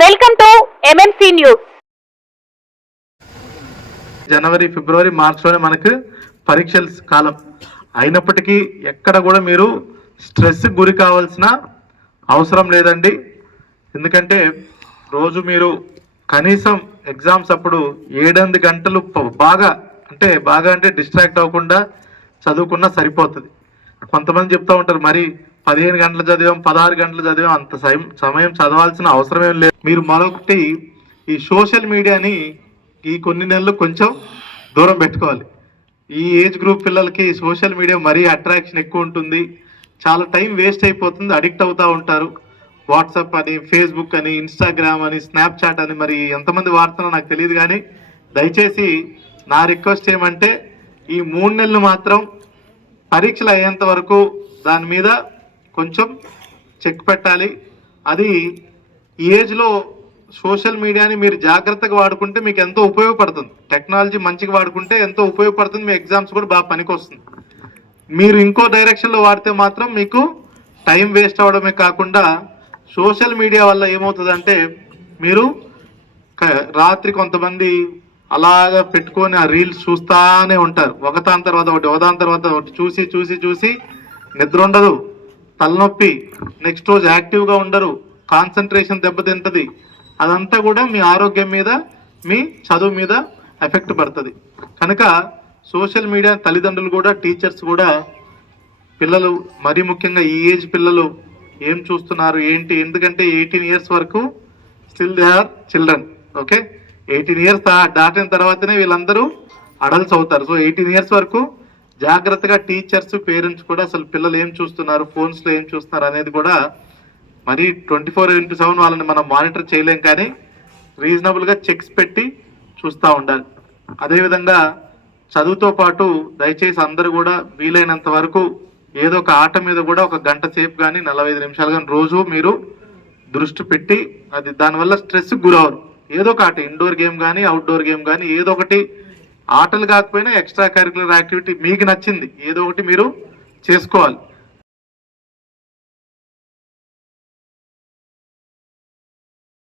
Welcome to MMC news జనవరి ఫిబ్రవరి మార్చిలోనే మనకు పరీక్షల కాలం. అయినప్పటికీ ఎక్కడ కూడా మీరు స్ట్రెస్ గురి కావాల్సిన అవసరం లేదండి. ఎందుకంటే రోజు మీరు కనీసం ఎగ్జామ్స్ అప్పుడు ఏడెనిమిది గంటలు బాగా అంటే బాగా అంటే డిస్ట్రాక్ట్ అవ్వకుండా చదువుకున్నా సరిపోతుంది. కొంతమంది చెప్తా ఉంటారు మరి పదిహేను గంటలు చదివాం పదహారు గంటలు చదివాం అంత సమయం సమయం చదవాల్సిన అవసరం ఏం లేదు. మీరు మరొకటి ఈ సోషల్ మీడియాని ఈ కొన్ని నెలలు కొంచెం దూరం పెట్టుకోవాలి. ఈ ఏజ్ గ్రూప్ పిల్లలకి సోషల్ మీడియా మరీ అట్రాక్షన్ ఎక్కువ ఉంటుంది. చాలా టైం వేస్ట్ అయిపోతుంది అడిక్ట్ అవుతూ ఉంటారు. వాట్సాప్ అని ఫేస్బుక్ అని ఇన్స్టాగ్రామ్ అని స్నాప్చాట్ అని మరి ఎంతమంది వాడుతున్నారో నాకు తెలియదు కానీ దయచేసి నా రిక్వెస్ట్ ఏమంటే ఈ మూడు నెలలు మాత్రం పరీక్షలు అయ్యేంత వరకు దాని మీద కొంచెం చెక్ పెట్టాలి. అది ఈ ఏజ్లో సోషల్ మీడియాని మీరు జాగ్రత్తగా వాడుకుంటే మీకు ఎంతో ఉపయోగపడుతుంది. టెక్నాలజీ మంచిగా వాడుకుంటే ఎంతో ఉపయోగపడుతుంది. మీ ఎగ్జామ్స్ కూడా బాగా పనికొస్తుంది. మీరు ఇంకో డైరెక్షన్లో వాడితే మాత్రం మీకు టైం వేస్ట్ అవడమే కాకుండా సోషల్ మీడియా వల్ల ఏమవుతుందంటే మీరు క- రాత్రి కొంతమంది అలాగా పెట్టుకొని ఆ రీల్స్ చూస్తానే ఉంటారు. ఒకదాని తర్వాత ఒకటి ఒకదాని తర్వాత ఒకటి చూసి చూసి చూసి నిద్ర ఉండదు. తలనొప్పి నెక్స్ట్ రోజు యాక్టివ్గా ఉండరు. కాన్సన్ట్రేషన్ దెబ్బతింటది. అదంతా కూడా మీ ఆరోగ్యం మీద మీ చదువు మీద ఎఫెక్ట్ పడుతుంది. కనుక సోషల్ మీడియా తల్లిదండ్రులు కూడా టీచర్స్ కూడా పిల్లలు మరీ ముఖ్యంగా ఈ ఏజ్ పిల్లలు ఏం చూస్తున్నారు ఏంటి? ఎందుకంటే ఎయిటీన్ ఇయర్స్ వరకు still they are children okay eighteen years దాటిన తర్వాతనే వీళ్ళందరూ అడల్ట్స్ అవుతారు. సో ఎయిటీన్ ఇయర్స్ వరకు జాగ్రత్తగా టీచర్స్ పేరెంట్స్ కూడా అసలు పిల్లలు ఏం చూస్తున్నారు ఫోన్స్లో ఏం చూస్తున్నారు అనేది కూడా మరి ట్వంటీ ఫోర్ ఇంటూ సెవెన్ వాళ్ళని మనం మానిటర్ చేయలేం కానీ రీజనబుల్గా చెక్స్ పెట్టి చూస్తూ ఉండాలి. అదేవిధంగా చదువుతో పాటు దయచేసి అందరూ కూడా వీలైనంత వరకు ఏదో ఒక ఆట మీద కూడా ఒక గంట సేపు కానీ నలభై ఐదు నిమిషాలు కానీ రోజు మీరు దృష్టి పెట్టి అది దానివల్ల స్ట్రెస్ గురవరు. ఏదో ఒక ఆట ఇండోర్ గేమ్ కానీ అవుట్డోర్ గేమ్ కానీ ఏదో ఒకటి ఆటలు కాకపోయినా ఎక్స్ట్రా కరికులర్ యాక్టివిటీ మీకు నచ్చింది. ఏదో ఒకటి మీరు చేసుకోవాలి.